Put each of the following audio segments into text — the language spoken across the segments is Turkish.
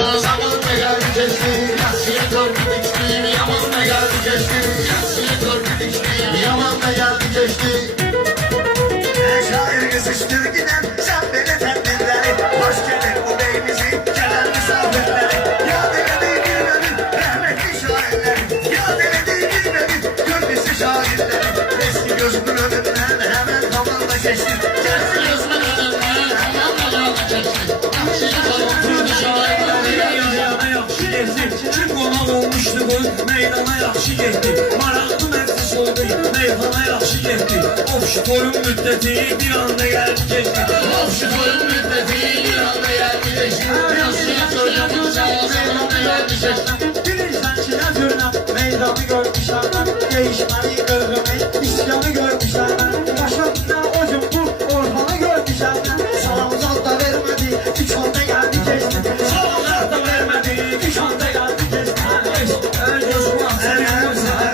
Zaman da geldi geçti, yaşlıya gördük içti. Yaman da geldi geçti, yaşlıya gördük içti. Yaman da geldi geçti. Şair kızıştır giden sen beni tembirleri. Hoş gelir bu beyimizi gelen misafirleri. Yad eledi bilmedin rahmetli şairleri. Yad eledi bilmedin gönlüsü şairleri. Eski gözümün önünden hemen zamanla geçti. Eski gözümün önünden hemen da geldi geçti. Yaşlıya gördük şairleri. Yana yaxşı getdi, kim qonaq olmuşdu bu meydana yaxşı getdi. Maraqlı məclis oldu, meyxana yaxşı getdi. Ofşu toyun müddəti bir anda gəldi keçdi. Ofşu toyun müddəti bir anda gəldi geçti. Yaşlıya gördük zaman da geldi geçti. Bilirsən ki, nə cürlə meydanı görmüşəm mən. Değişməni qırğımı, isyanı görmüşəm mən. Başımda o gün bu orhanı görmüşəm mən. Sağımızdan da vermedi üç anda geldi geçti. Sağlar da vermədi, üç anda gəldi keçdi. Öz qulaq səni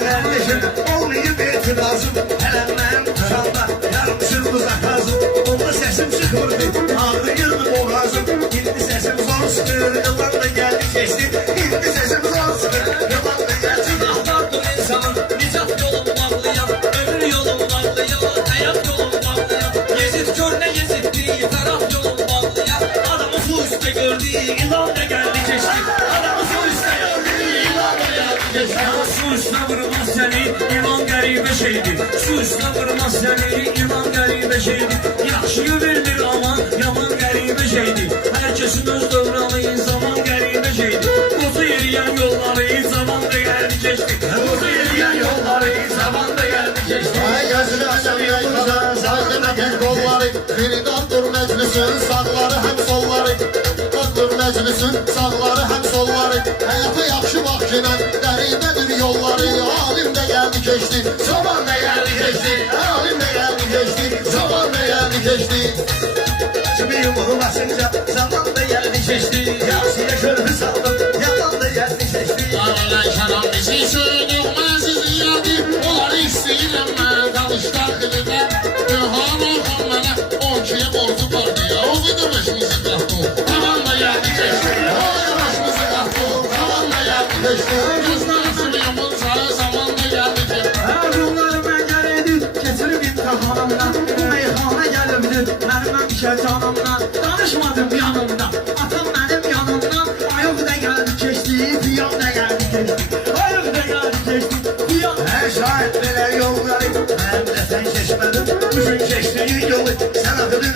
Kardeşim olmayıp itirazım. Helenmem tutanda yarımsın uzakazım. Onda sesim çıkırdı ağrıyırdı boğazım. Şimdi sesim zor sıkır yılan da geldi geçti. Şimdi sesim zor sıkır yılan da geldi. Axtardım insanın nicat yolunu bağlayan, ömür yolunu bağlayan, həyat yolunu bağlayan. Yezid gör nə yeziddi, təraf yolunu bağlayan. Adamı su üstə gördü, ilan da gəldi keçdi. Adamı su üstə gördü, ilan da gəldi keçdi. Su üstə vurmaz səni, iman qəribə şeydir. Su üstə vurmaz səni, iman qəribə şeydir. Yaxşıyı vermir aman, yaman qəribə şeydir. Hər kəsin öz dövranı, zaman qəribə şeydir. Qozu yeriyən yolları, zaman da gəldi keçdi. Qozu yeriyən yolları, zaman da gəldi keçdi. Ay gözünü açan yaykadan sağdına gel kolları. Firidandır meclisin sağları hem solları. Dandır meclisin sağları hem solları. Həyata yaxşı bakıyla qəribədir yolları. Alim de geldi geçti, zaman da geldi geçti. Alim de geldi geçti, zaman da geldi geçti. Şimdi yumruğu basınca zaman da geldi geçti. Yaşlıya körpü saldım yalan da geldi geçti. Ağlar karan bizi söylüyormaz ziyadi. Onları isteyirəm mən danışlar dilində. İlham olsun mənə, o kiyə borcu vardı ya. O qədər başımızı qaldı. Tamam da geldi geçti. Ay başımızı qaldı. Tamam da geldi geçti. Kızlar sürüyormun sana zaman da geldi geçti. Hər yolları mən gəlirdi, keçirib imtihanımdan. Bu meyxana gəlibdi, mənim işə canımdan. Danışmadım yanımda, atam mənim yanımdan. Ayıq da gəldi keçdi, piyan da gəldi keçdi. Ayıq da gəldi keçdi, piyan. Her şahit bilir yolları. Ben de sen geçmedim. Bugün geçtiğin yolu sen akıdın